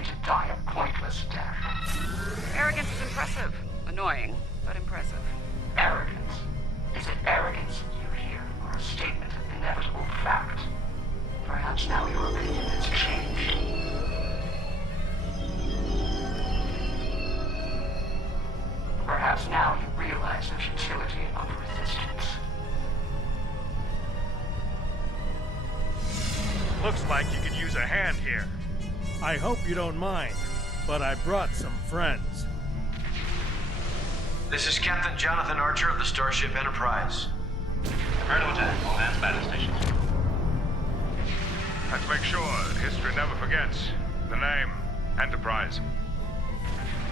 ready to die a pointless death. Arrogance is impressive. Annoying, but impressive. Arrogance? Is it arrogance you hear, or a statement of inevitable fact? Perhaps now your opinion has changed. Perhaps now you realize the futility of resistance. Looks like you could use a hand here. I hope you don't mind, but I brought some friends. This is Captain Jonathan Archer of the Starship Enterprise. Prepare to attack. All hands battle stations. Let's make sure history never forgets the name Enterprise.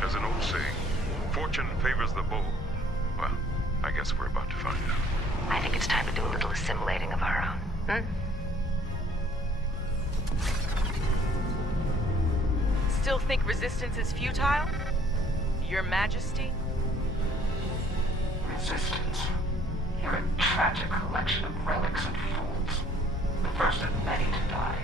There's an old saying, fortune favors the bold. Well, I guess we're about to find out. I think it's time to do a little assimilating of our own. Still think resistance is futile? Your Majesty? Resistance. You're a tragic collection of relics and fools. The first of many to die.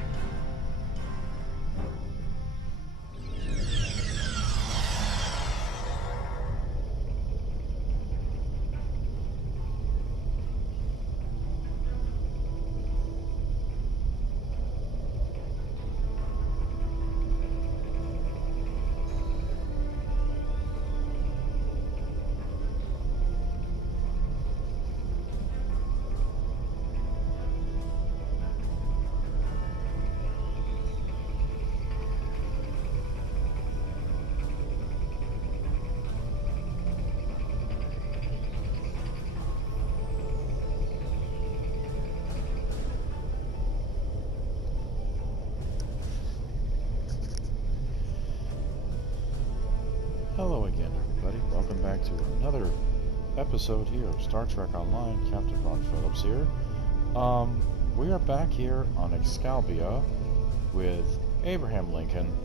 Hello again, everybody. Welcome back to another episode here of Star Trek Online. Captain Ron Phillips here. We are back here on Excalibia with Abraham Lincoln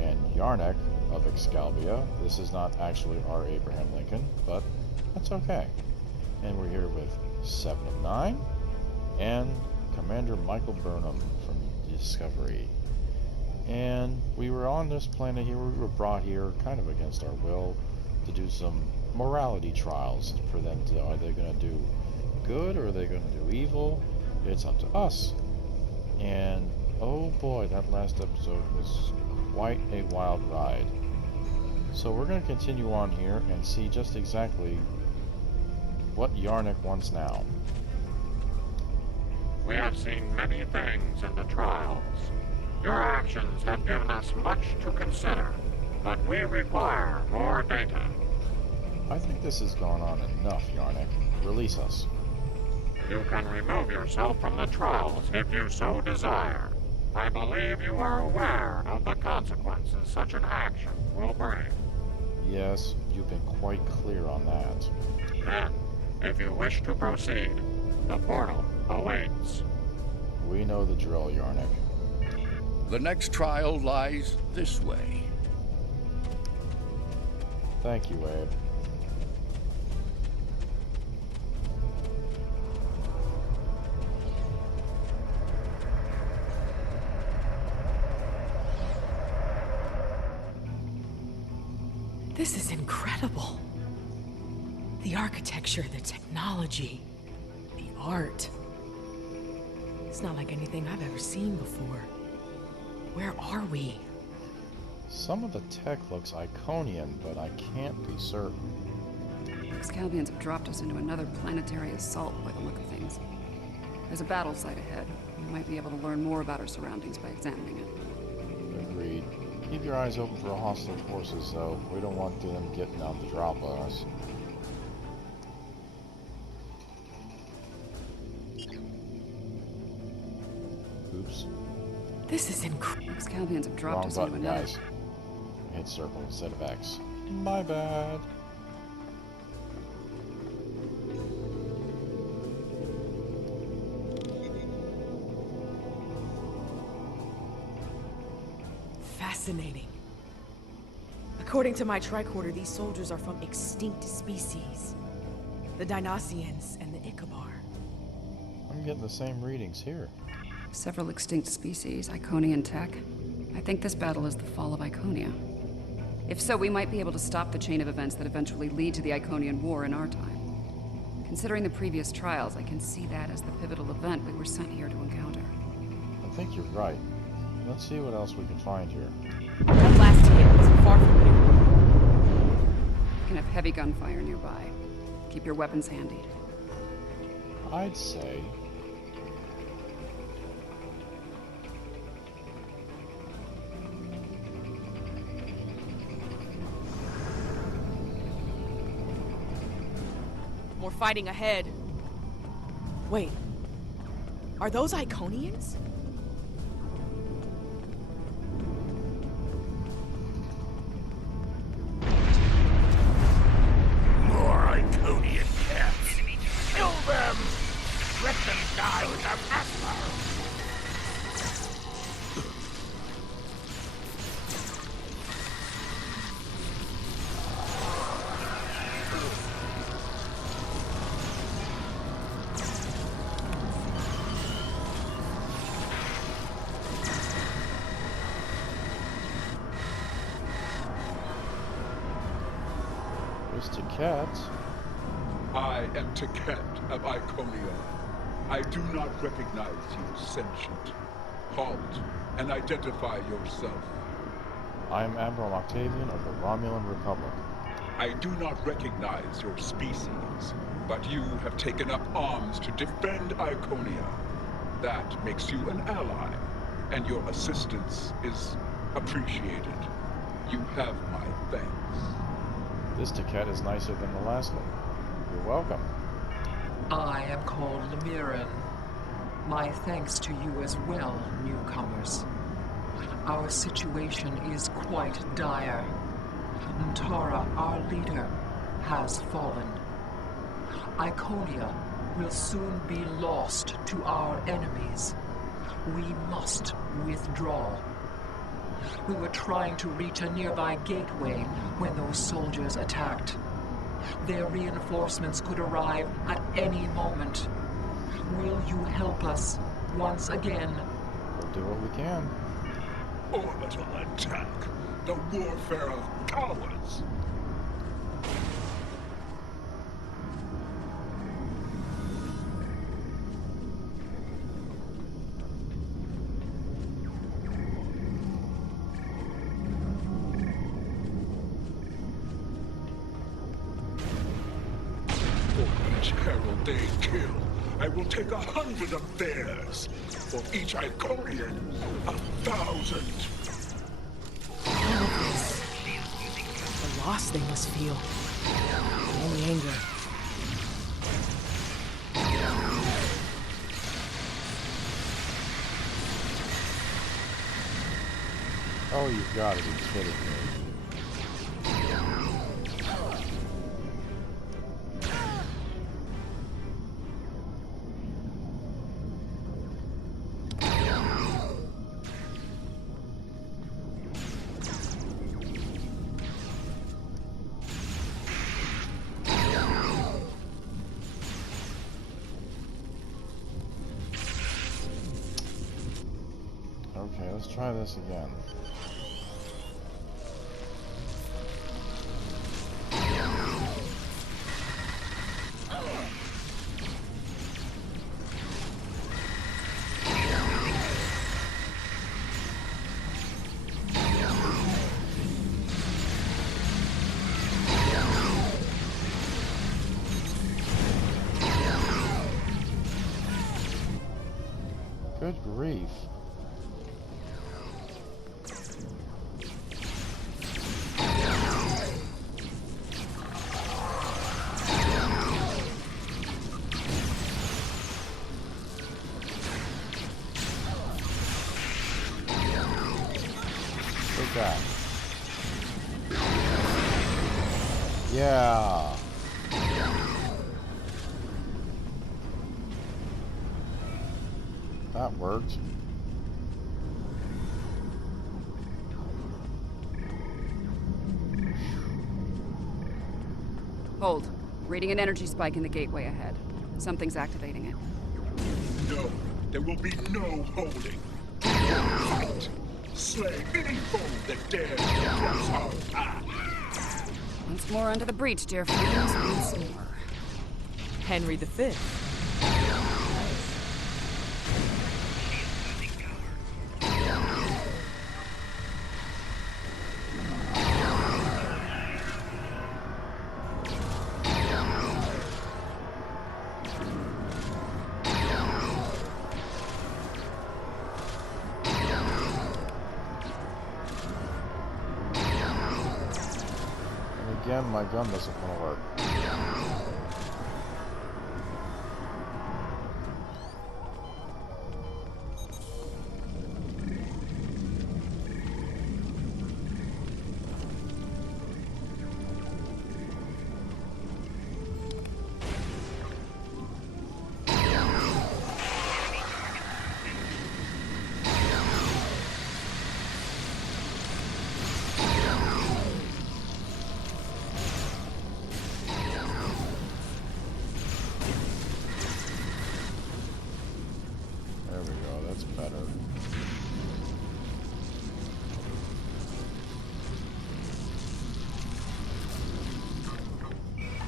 and Yarnek of Excalibia. This is not actually our Abraham Lincoln, but that's okay. And we're here with 7 of 9 and Commander Michael Burnham from Discovery. And we were on this planet here, we were brought here kind of against our will to do some morality trials for them to, are they going to do good or are they going to do evil? It's up to us. And oh boy, that last episode was quite a wild ride. So we're going to continue on here and see just exactly what Yarnek wants now. We have seen many things in the trials. Your actions have given us much to consider, but we require more data. I think this has gone on enough, Yarnek. Release us. You can remove yourself from the trials if you so desire. I believe you are aware of the consequences such an action will bring. Yes, you've been quite clear on that. Then, if you wish to proceed, the portal awaits. We know the drill, Yarnek. The next trial lies this way. Thank you, Abe. This is incredible. The architecture, the technology, the art. It's not like anything I've ever seen before. Where are we? Some of the tech looks Iconian, but I can't be certain. Excalbians have dropped us into another planetary assault by the look of things. There's a battle site ahead. We might be able to learn more about our surroundings by examining it. Agreed. Keep your eyes open for hostile forces, though. We don't want them getting out the drop on us. Oops. This is incredible. Excalbians have dropped Wrong us button, into another. guys. Hit circle instead of X. My bad. Fascinating. According to my tricorder, these soldiers are from extinct species. The Dinossians and the Ikabar. I'm getting the same readings here. Several extinct species, Iconian tech. I think this battle is the fall of Iconia. If so, we might be able to stop the chain of events that eventually lead to the Iconian War in our time. Considering the previous trials, I can see that as the pivotal event we were sent here to encounter. I think you're right. Let's see what else we can find here. That last hit wasn't far from here. You can have heavy gunfire nearby. Keep your weapons handy. I'd say... More fighting ahead. Wait. Are those Iconians? More Iconian camps. Kill them! Let them die with their master! Cat. I am Taket of Iconia. I do not recognize you, sentient. Halt and identify yourself. I am Admiral Octavian of the Romulan Republic. I do not recognize your species, but you have taken up arms to defend Iconia. That makes you an ally, and your assistance is appreciated. You have my thanks. This Taket is nicer than the last one. You're welcome. I am called Lemiran. My thanks to you as well, newcomers. Our situation is quite dire. Ntara, our leader, has fallen. Iconia will soon be lost to our enemies. We must withdraw. We were trying to reach a nearby gateway when those soldiers attacked. Their reinforcements could arrive at any moment. Will you help us once again? We'll do what we can. Orbital attack! The warfare of cowards! Herald they kill, I will take 100 of theirs. For each Iconian, 1,000. All of this. The loss they must feel. And the anger. Oh, you've got to be kidding me. Okay, let's try this again. Good grief. Take that. Yeah. That worked. Hold. Reading an energy spike in the gateway ahead. Something's activating it. No, there will be no holding. Fight! slay any foe that dares to cross our path. Once more under the breach, dear friends. Once more. Henry V. Again, my gun doesn't want to work. There we go, that's better.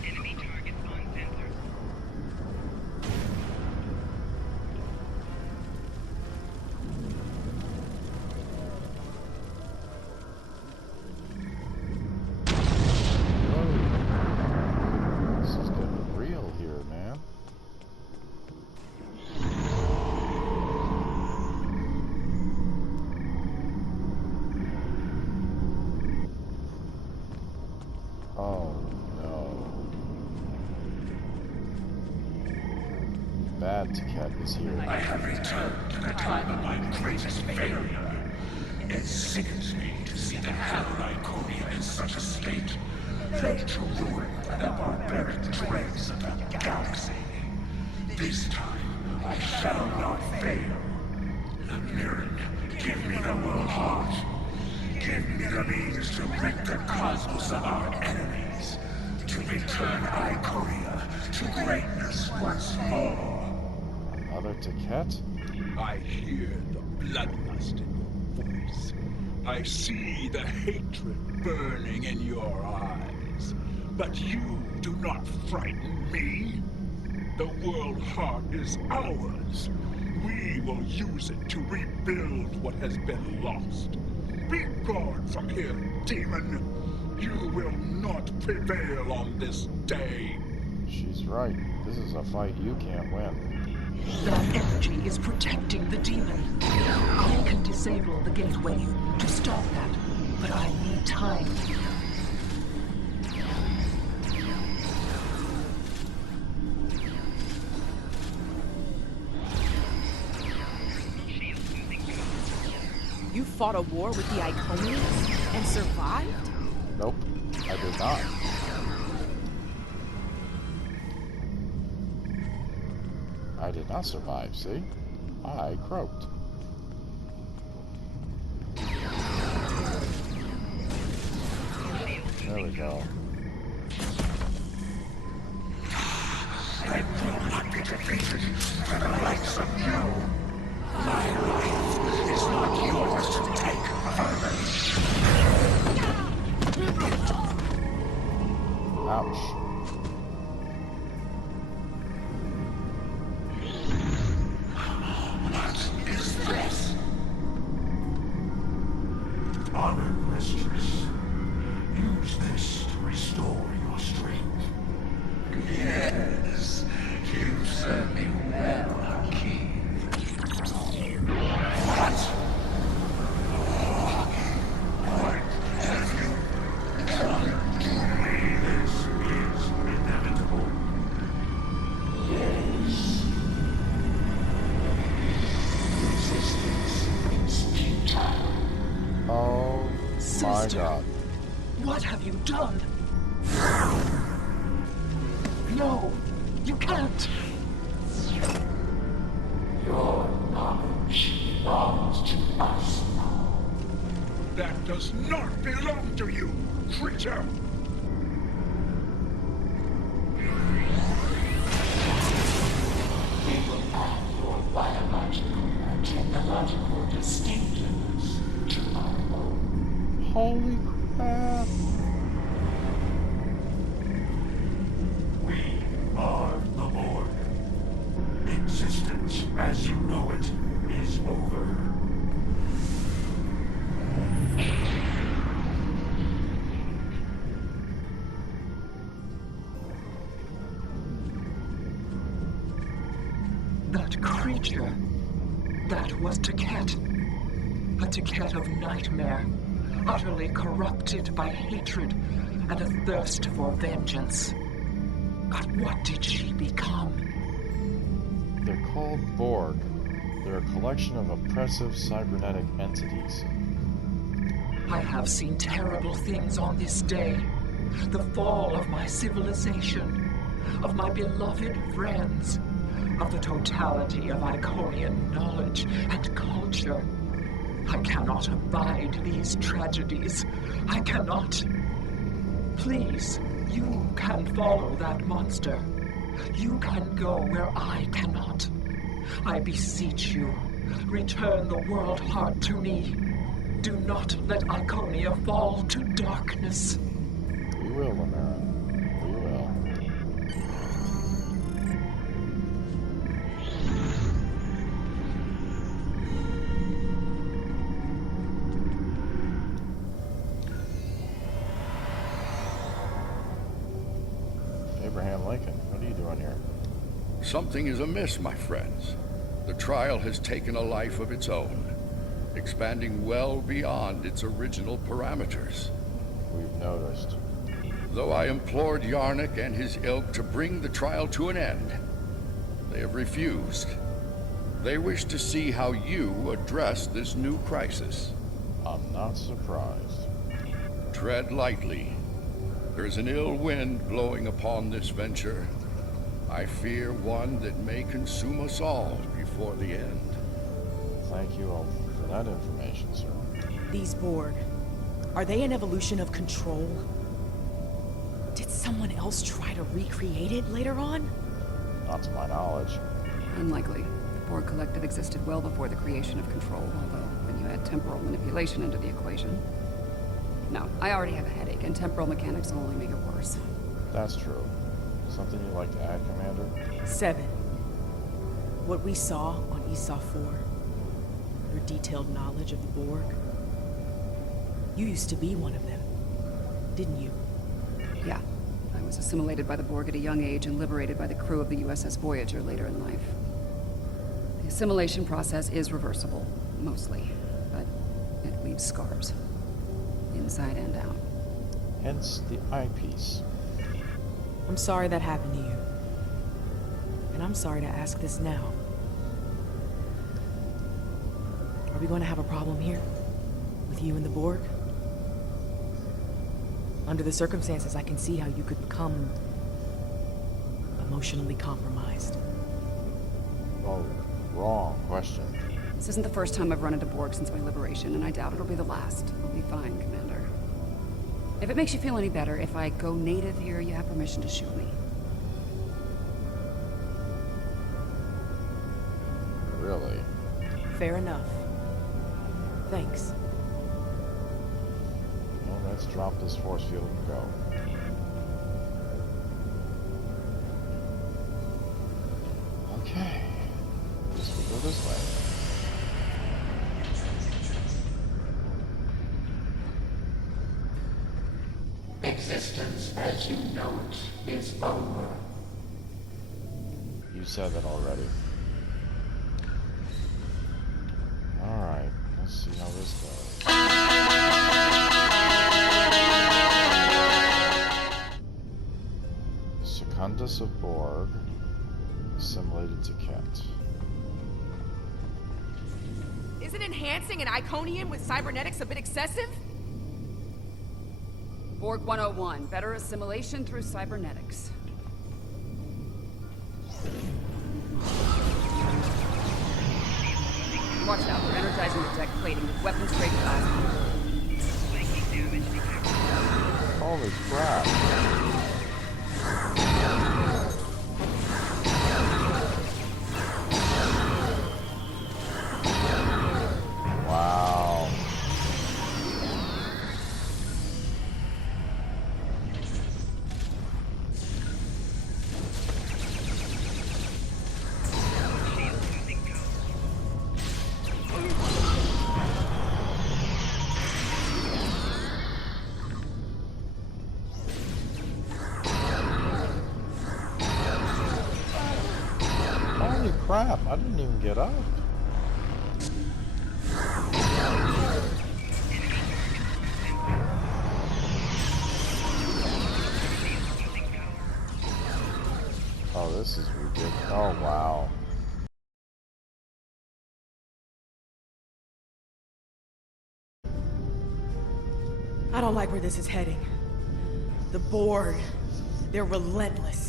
Enemy targets on sensor. Whoa. This is getting real here, man. Oh no. Bad Tiket is here. I have returned to the time of my greatest failure. It sickens me to see the hell Iconia in such a state, laid to ruin by the barbaric dregs of the galaxy. This time, I shall not fail. Lamiran, give me the world heart. Give me the means to rid the cosmos of our enemies, to return Iconia to greatness once more. Another Tiket? I hear the bloodlust in your voice. I see the hatred burning in your eyes. But you do not frighten me. The world heart is ours. We will use it to rebuild what has been lost. Be gone from here, demon. You will not prevail on this day. She's right. This is a fight you can't win. That energy is protecting the demon. I can disable the gateway to stop that, but I need time. You fought a war with the Iconians and survived? Nope, I did not. I did not survive, see? I croaked. There we go. I will not be defeated by the likes of you. My life is not yours to take further. Ouch. What is this? Honored mistress, use this to restore your strength. Yes, you serve me well, Hakim. What? What have you done to me? This is inevitable. Yes. Resistance is futile. Oh my Sister, god. what have you done? No, you can't. Your knowledge belongs to us now. That does not belong to you, creature! We will add your biological and technological distinctives to as you know it is over. That creature. That was Taket. A Taket of nightmare, utterly corrupted by hatred and a thirst for vengeance. But what did she become? They're called Borg. They're a collection of oppressive cybernetic entities. I have seen terrible things on this day. The fall of my civilization, of my beloved friends, of the totality of Iconian knowledge and culture. I cannot abide these tragedies. I cannot. Please, you can follow that monster. You can go where I cannot. I beseech you, return the world heart to me. Do not let Iconia fall to darkness. We will, Lemera. We will. Abraham Lincoln, what are you doing here? Something is amiss, my friends. The trial has taken a life of its own, expanding well beyond its original parameters. We've noticed. Though I implored Yarnik and his ilk to bring the trial to an end, they have refused. They wish to see how you address this new crisis. I'm not surprised. Tread lightly. There's an ill wind blowing upon this venture. I fear one that may consume us all before the end. Thank you all for that information, sir. These Borg, are they an evolution of Control? Did someone else try to recreate it later on? Not to my knowledge. Unlikely. The Borg Collective existed well before the creation of Control, although when you add temporal manipulation into the equation. No, I already have a headache, and temporal mechanics will only make it worse. That's true. Something you'd like to add, Commander? 7. What we saw on Esau 4. Your detailed knowledge of the Borg. You used to be one of them, didn't you? Yeah. I was assimilated by the Borg at a young age and liberated by the crew of the USS Voyager later in life. The assimilation process is reversible, mostly, but it leaves scars. Inside and out. Hence the eyepiece. I'm sorry that happened to you. And I'm sorry to ask this now. Are we going to have a problem here? With you and the Borg? Under the circumstances, I can see how you could become emotionally compromised. Oh, wrong question. This isn't the first time I've run into Borg since my liberation, and I doubt it'll be the last. We'll be fine, Commander. If it makes you feel any better, if I go native here, you have permission to shoot me. Really? Fair enough. Thanks. Well, let's drop this force field and go. Okay. Guess we'll go this way. Existence as you know it is over. You said that already. Alright, let's see how this goes. Secundus of Borg, assimilated to Kent. Isn't enhancing an Iconian with cybernetics a bit excessive? Borg 101, better assimilation through cybernetics. Watch out, we're energizing the deck plating with weapons-grade plasma. Holy crap. Wow. Holy crap, I didn't even get up. Oh, this is ridiculous. Oh, wow. I don't like where this is heading. The Borg, they're relentless.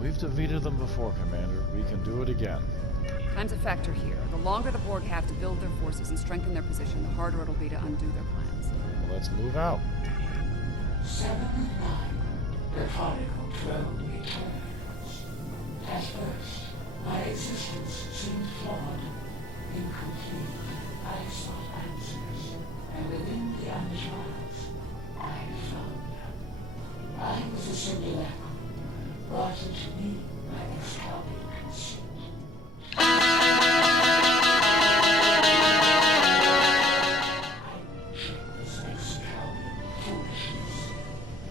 We've defeated them before, Commander. We can do it again. Time's a factor here. The longer the Borg have to build their forces and strengthen their position, the harder it'll be to undo their plans. Well, let's move out. 7 and 9, the prodigal drone returns. At first, my existence seemed flawed, incomplete. I sought answers, and within the untrials, I found them. I was a simulacrum, brought into me by Excalibur consent.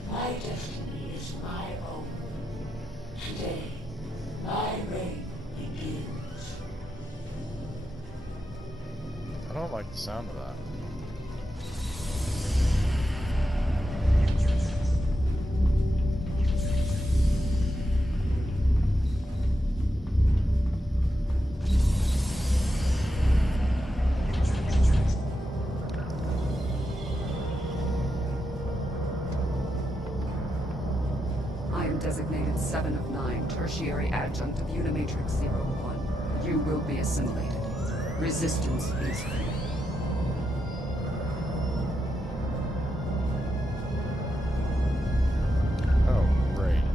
My destiny is my own. Today, my reign begins. I don't like the sound of that. Designated 7 of 9, tertiary adjunct of Unimatrix 01. You will be assimilated. Resistance is free. Oh, great.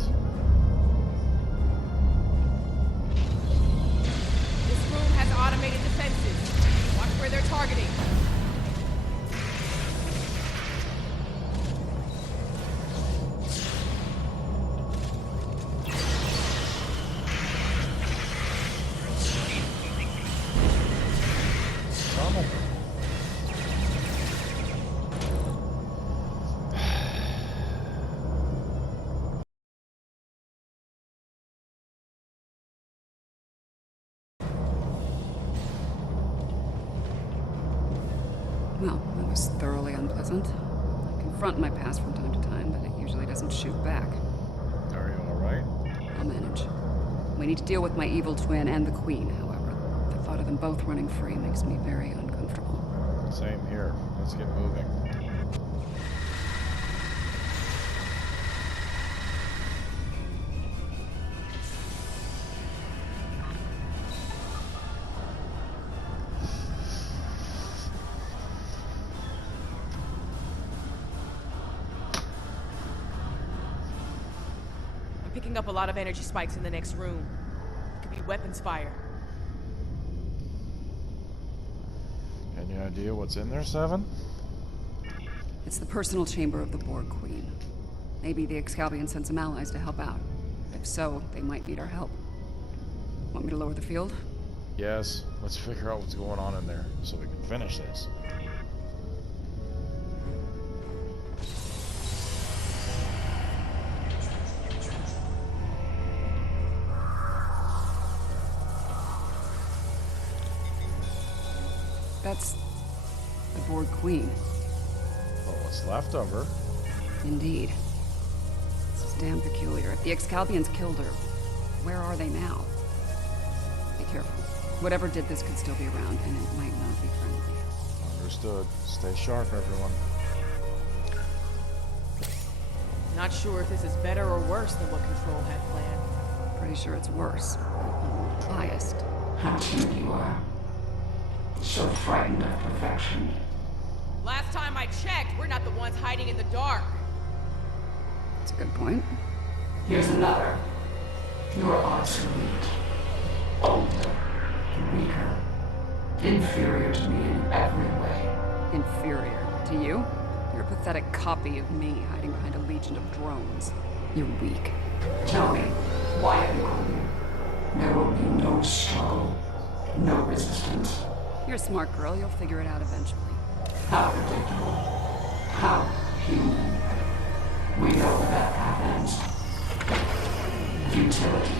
This room has automated defenses. Watch where they're targeting. Well, that was thoroughly unpleasant. I confront my past from time to time, but it usually doesn't shoot back. Are you alright? I'll manage. We need to deal with my evil twin and the Queen, however. The thought of them both running free makes me very uncomfortable. Same here. Let's get moving. Picking up a lot of energy spikes in the next room. It could be weapons fire. Any idea what's in there, 7? It's the personal chamber of the Borg Queen. Maybe the Excalbians sent some allies to help out. If so, they might need our help. Want me to lower the field? Yes. Let's figure out what's going on in there so we can finish this. That's the Borg Queen. Well, what's left of her? Indeed. This is damn peculiar. If the Excalbians killed her, where are they now? Be careful. Whatever did this could still be around, and it might not be friendly. Understood. Stay sharp, everyone. Not sure if this is better or worse than what Control had planned. Pretty sure it's worse. I'm biased. How timid you are. So frightened of perfection. Last time I checked, we're not the ones hiding in the dark. That's a good point. Here's another. You're obsolete. Older. Weaker. Inferior to me in every way. Inferior to you? You're a pathetic copy of me hiding behind a legion of drones. You're weak. Tell me, why have you come here? There will be no struggle. No resistance. You're a smart girl. You'll figure it out eventually. How predictable. How human. We know where that path ends. Futility.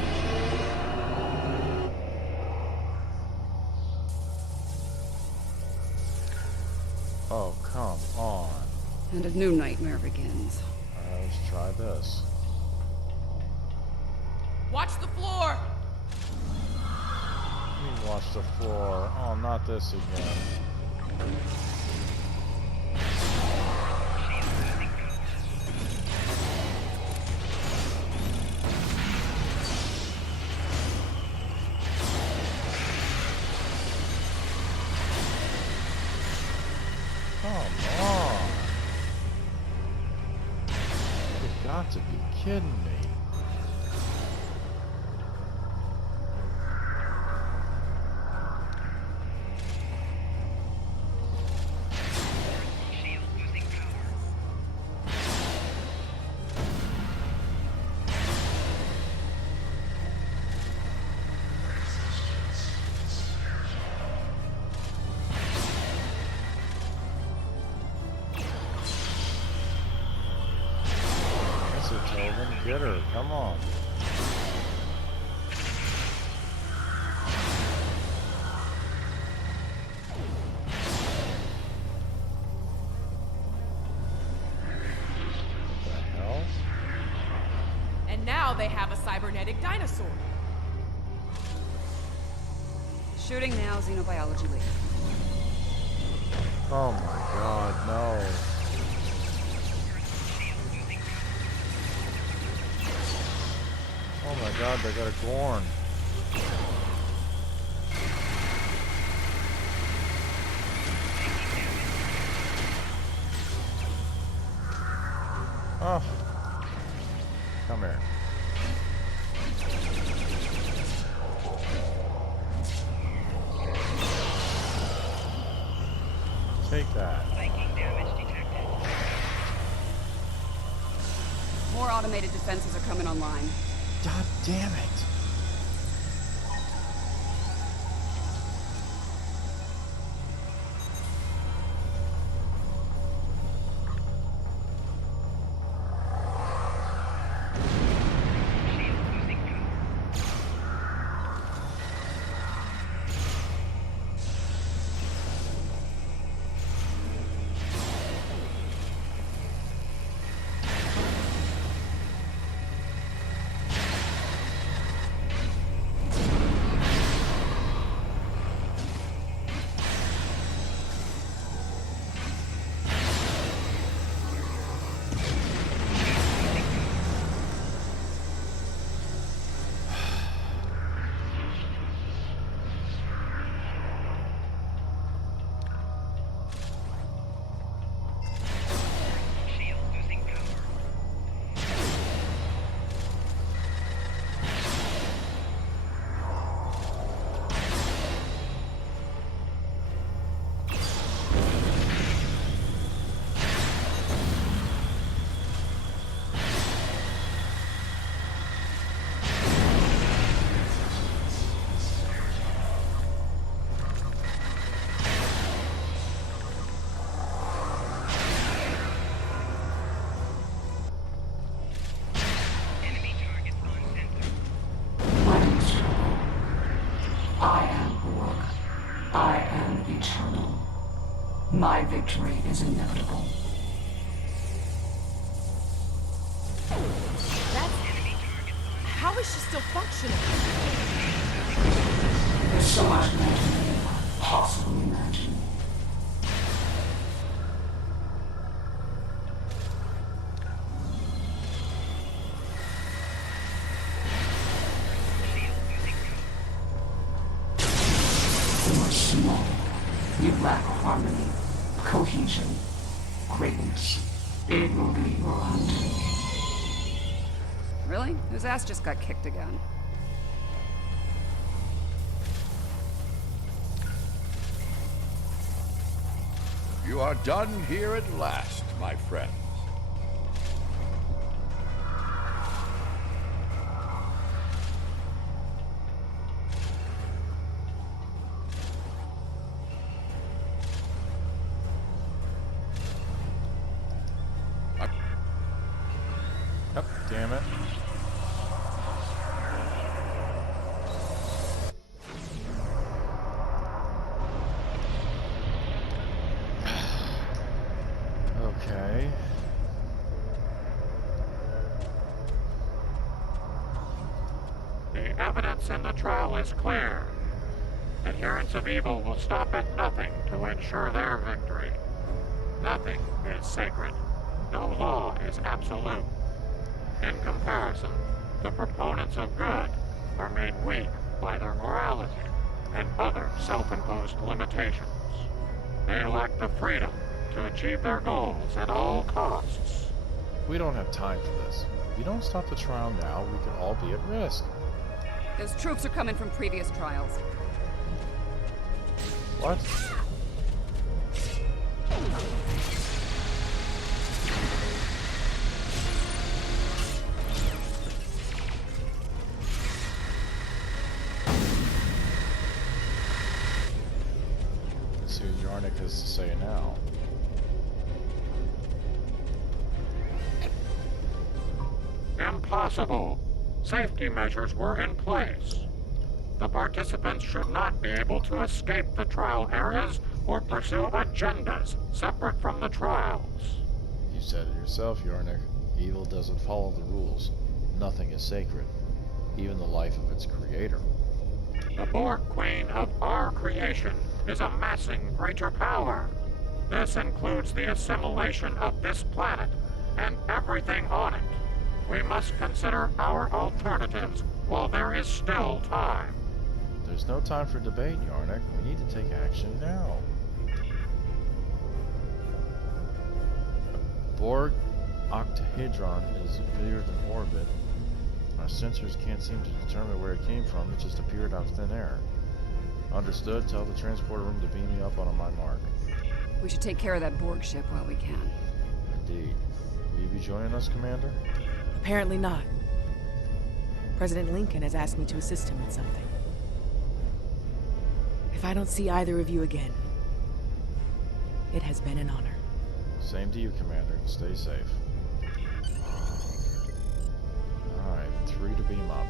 And a new nightmare begins. Let's try this. Watch the floor! Let me watch the floor. Oh, not this again. Come on. You've got to be kidding me. Get her, come on. What the hell? And now they have a cybernetic dinosaur. Shooting now, xenobiology later. Oh my god, no. Oh my god, they got a Gorn. Oh. Come here. Take that. More automated defenses are coming online. God damn it. My victory is inevitable. How is she still functioning? There's so much more to me than I possibly imagine. You are small. You lack harmony, cohesion, greatness. It will be your hunt. Really? Whose ass just got kicked again? You are done here at last, my friend. Yep, damn it. Okay. The evidence in the trial is clear. Adherents of evil will stop at nothing to ensure their victory. Nothing is sacred. No law is absolute. In comparison, the proponents of good are made weak by their morality and other self-imposed limitations. They lack the freedom to achieve their goals at all costs. We don't have time for this. If you don't stop the trial now, we could all be at risk. Those troops are coming from previous trials. What? Let's see what Yarnik has to say now. Impossible. Safety measures were in place. The participants should not be able to escape the trial areas or pursue agendas separate from the trials. You said it yourself, Yarnik. Evil doesn't follow the rules. Nothing is sacred, even the life of its creator. The Borg Queen of our creation is amassing greater power. This includes the assimilation of this planet and everything on it. We must consider our alternatives while there is still time. There's no time for debate, Yarnik. We need to take action now. A Borg octahedron has appeared in orbit. Our sensors can't seem to determine where it came from. It just appeared out of thin air. Understood. Tell the transporter room to beam me up on my mark. We should take care of that Borg ship while we can. Indeed. Will you be joining us, Commander? Apparently not. President Lincoln has asked me to assist him with something. If I don't see either of you again, it has been an honor. Same to you, Commander. Stay safe. Alright, 3 to beam up.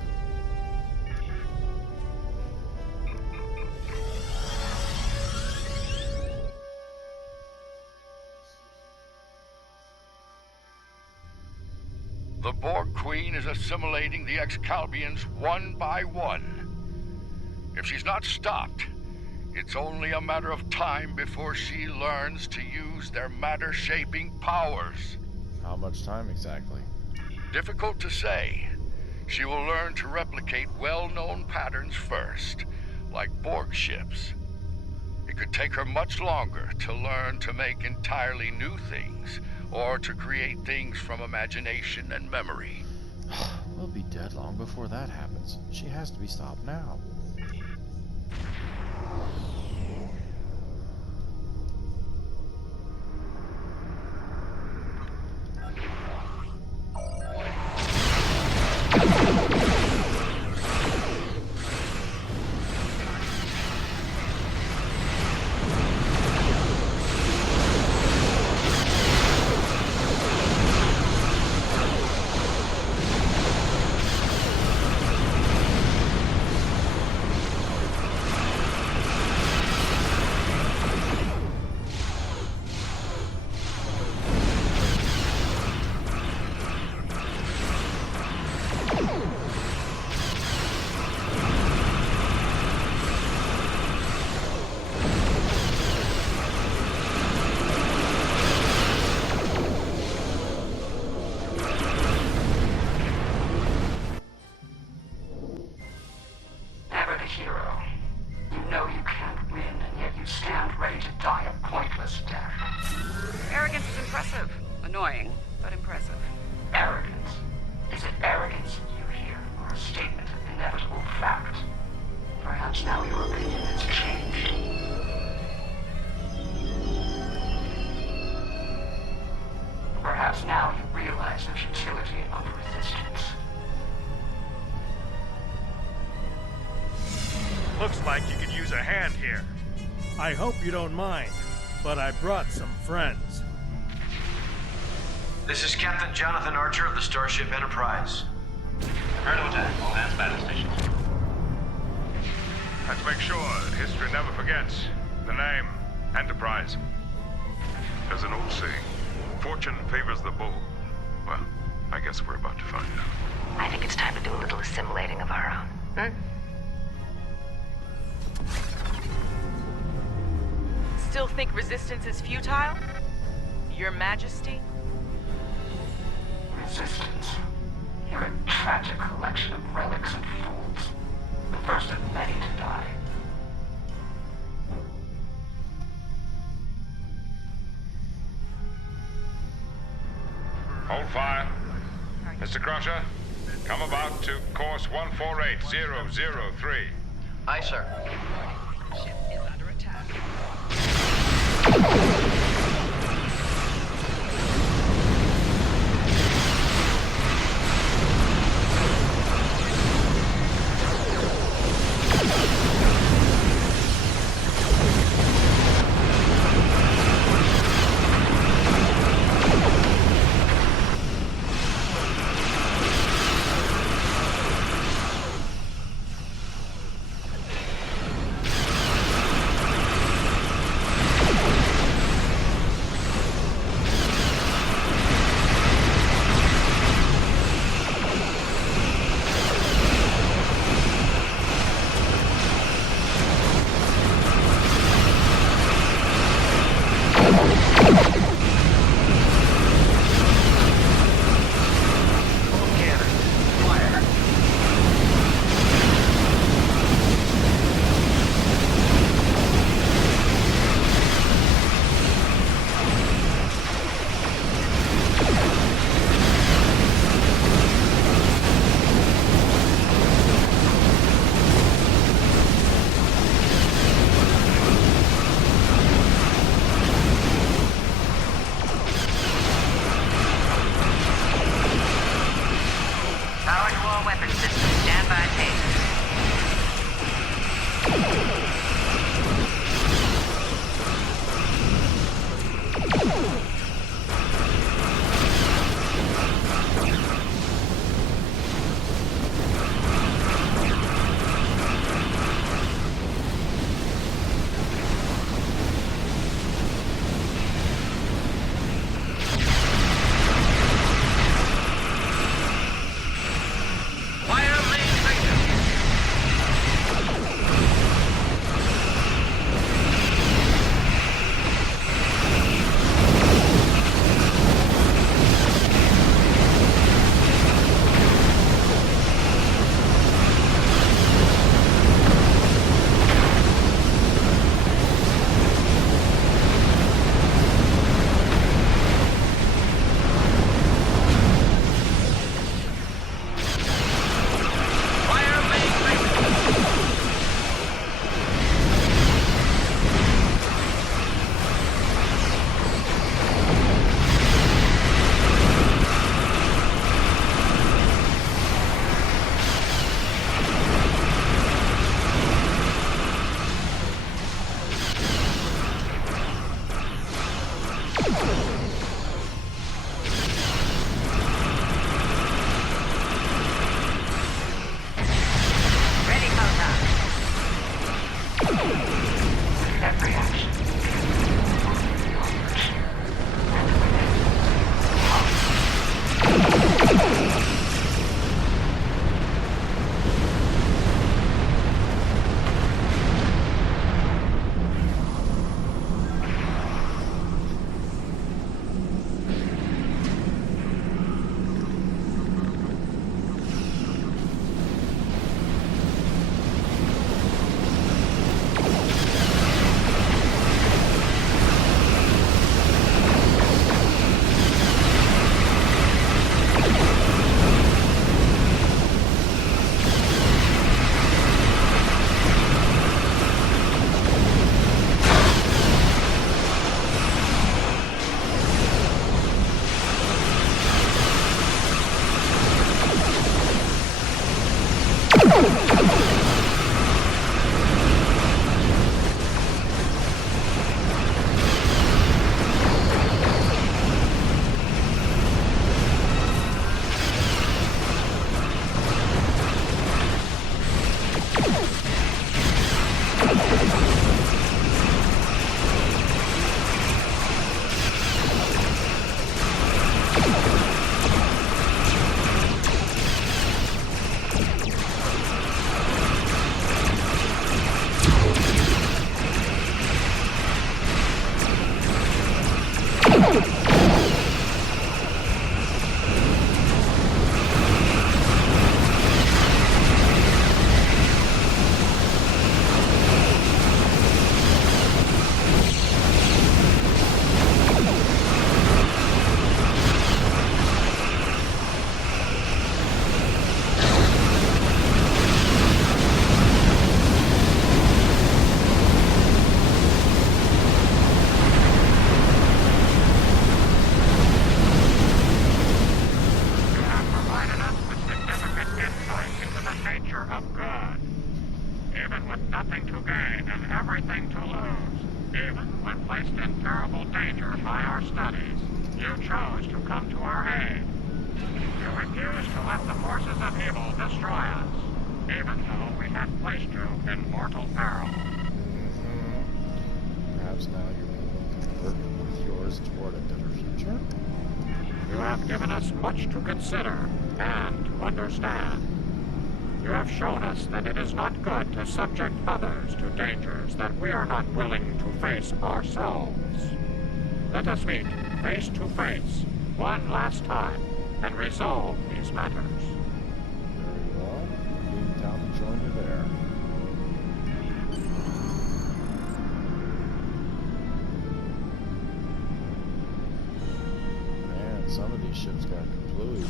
The Borg Queen is assimilating the Excalbians one by one. If she's not stopped, it's only a matter of time before she learns to use their matter-shaping powers. How much time exactly? Difficult to say. She will learn to replicate well-known patterns first, like Borg ships. It could take her much longer to learn to make entirely new things, or to create things from imagination and memory. We'll be dead long before that happens. She has to be stopped now. Annoying, but impressive. Arrogance. Is it arrogance you hear, or a statement of inevitable fact? Perhaps now your opinion has changed. Perhaps now you realize the futility of resistance. Looks like you could use a hand here. I hope you don't mind, but I brought some friends. This is Captain Jonathan Archer of the Starship Enterprise. Prepare to attack. All hands battle stations. Let's make sure that history never forgets the name Enterprise. There's an old saying, fortune favors the bold. Well, I guess we're about to find out. I think it's time to do a little assimilating of our own. Still think resistance is futile? Your Majesty? Resistance. You're a tragic collection of relics and fools. The first of many to die. Hold fire. Mr. Crusher, come about to course 148003. Aye, sir. Ship is under attack. nothing to gain and everything to lose. Even when placed in terrible danger by our studies, you chose to come to our aid. You refused to let the forces of evil destroy us, even though we had placed you in mortal peril. Perhaps now your people can work with yours toward a better future? You have given us much to consider and to understand. You have shown us that it is not good to subject others to dangers that we are not willing to face ourselves. Let us meet face to face one last time and resolve these matters. Very well. We'll be down to join you there. Man, some of these ships got kaplooey.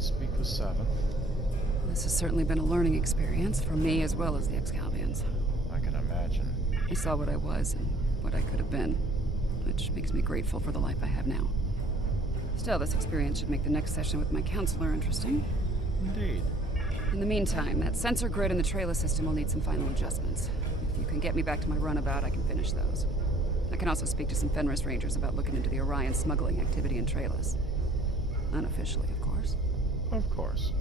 Speak with Seven. This has certainly been a learning experience for me as well as the Excalbians. I can imagine. I saw what I was and what I could have been, which makes me grateful for the life I have now. Still, this experience should make the next session with my counselor interesting. Indeed. In the meantime, that sensor grid in the Trayla system will need some final adjustments. If you can get me back to my runabout, I can finish those. I can also speak to some Fenris Rangers about looking into the Orion smuggling activity in Traylas. Unofficially, of course. Of course.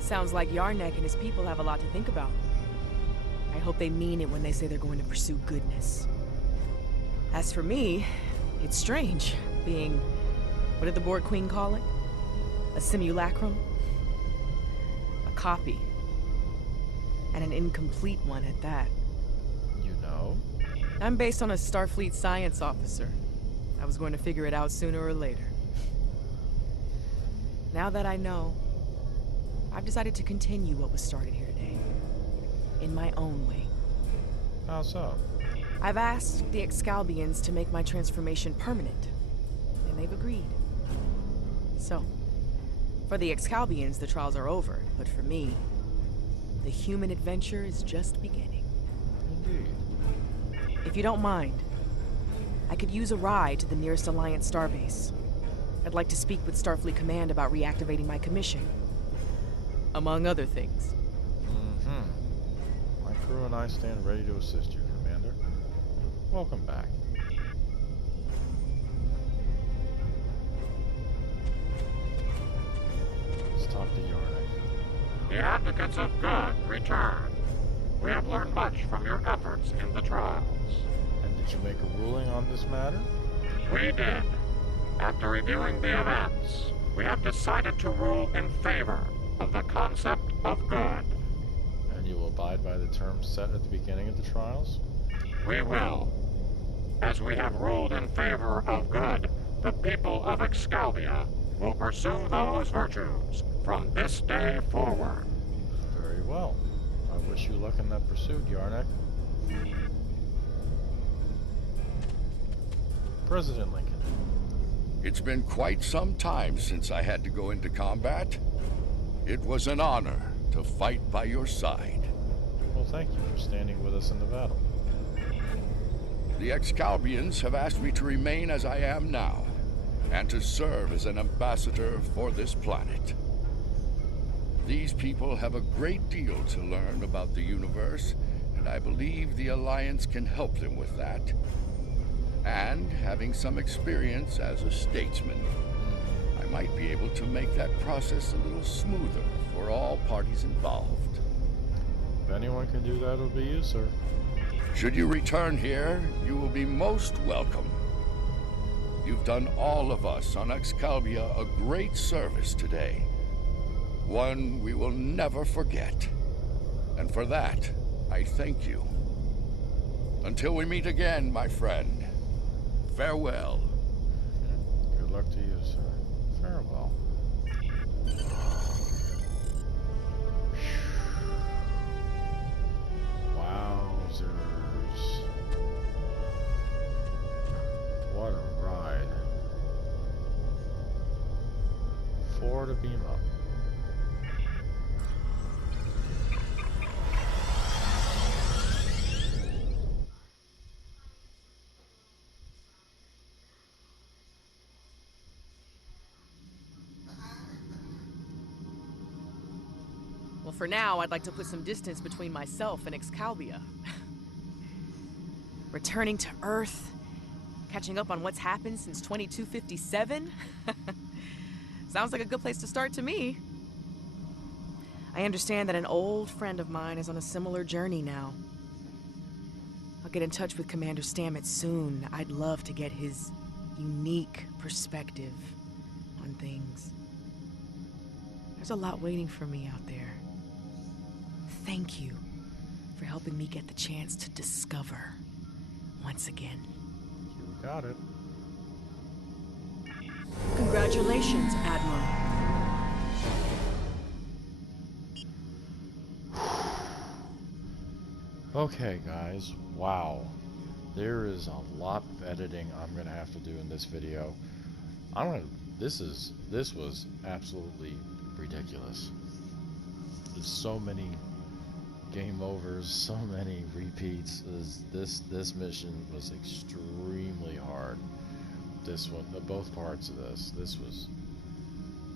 Sounds like Yarnek and his people have a lot to think about. I hope they mean it when they say they're going to pursue goodness. As for me, it's strange, being... what did the Borg Queen call it? A simulacrum? A copy. And an incomplete one at that. You know? I'm based on a Starfleet science officer. I was going to figure it out sooner or later. Now that I know, I've decided to continue what was started here today. In my own way. How so? I've asked the Excalbians to make my transformation permanent, and they've agreed. So, for the Excalbians, the trials are over, but for me, the human adventure is just beginning. Indeed. If you don't mind, I could use a ride to the nearest Alliance starbase. I'd like to speak with Starfleet Command about reactivating my commission. Among other things. My crew and I stand ready to assist you, Commander. Welcome back. Let's talk to Yarnek. The advocates of good return. We have learned much from your efforts in the trials. And did you make a ruling on this matter? We did. After reviewing the events, we have decided to rule in favor of the concept of good. And you will abide by the terms set at the beginning of the trials? We will. As we have ruled in favor of good, the people of Excalbia will pursue those virtues from this day forward. Very well. I wish you luck in that pursuit, Yarnek. President Lincoln. It's been quite some time since I had to go into combat. It was an honor to fight by your side. Well, thank you for standing with us in the battle. The Excalbians have asked me to remain as I am now, and to serve as an ambassador for this planet. These people have a great deal to learn about the universe, and I believe the Alliance can help them with that. And having some experience as a statesman, I might be able to make that process a little smoother for all parties involved. If anyone can do that, it'll be you, sir. Should you return here, you will be most welcome. You've done all of us on Excalbia a great service today. One we will never forget. And for that, I thank you. Until we meet again, my friend. Farewell. Good luck to you, sir. Farewell. 4 to beam up. Well, for now, I'd like to put some distance between myself and Excalibur. Returning to Earth, catching up on what's happened since 2257? Sounds like a good place to start to me. I understand that an old friend of mine is on a similar journey now. I'll get in touch with Commander Stamets soon. I'd love to get his unique perspective on things. There's a lot waiting for me out there. Thank you for helping me get the chance to discover once again. You got it. Congratulations, Admiral. Okay, guys. Wow. There is a lot of editing I'm gonna have to do in this video. This was absolutely ridiculous. There's so many game overs, so many repeats. This mission was extremely hard. This one, both parts of this was,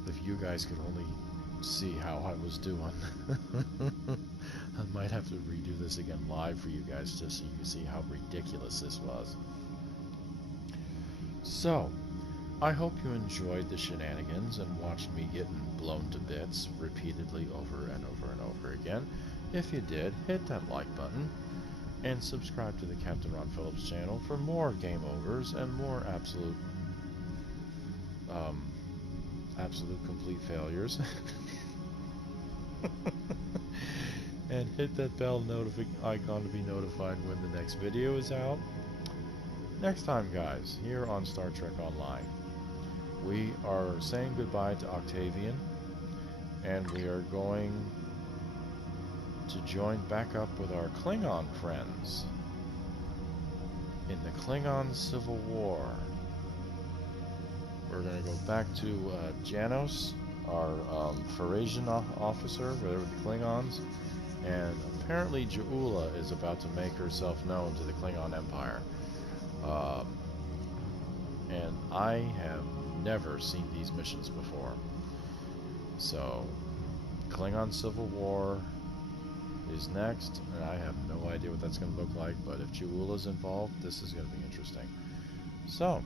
if you guys could only see how I was doing. I might have to redo this again live for you guys just so you can see how ridiculous this was. So, I hope you enjoyed the shenanigans and watched me getting blown to bits repeatedly over and over and over again. If you did, hit that like button and subscribe to the Captain Ron Phillips channel for more game overs and more absolute complete failures. And hit that bell icon to be notified when the next video is out. Next time, guys, here on Star Trek Online, we are saying goodbye to Octavian, and we are going to join back up with our Klingon friends in the Klingon Civil War. We're going to go back to Janos, our Pharasian officer, with the Klingons, and apparently Ja'ula is about to make herself known to the Klingon Empire. And I have never seen these missions before. So, Klingon Civil War is next, and I have no idea what that's going to look like, but if Ja'ula's involved, this is going to be interesting. So,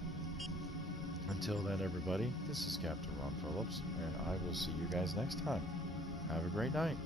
until then, everybody, this is Captain Ron Phillips, and I will see you guys next time. Have a great night.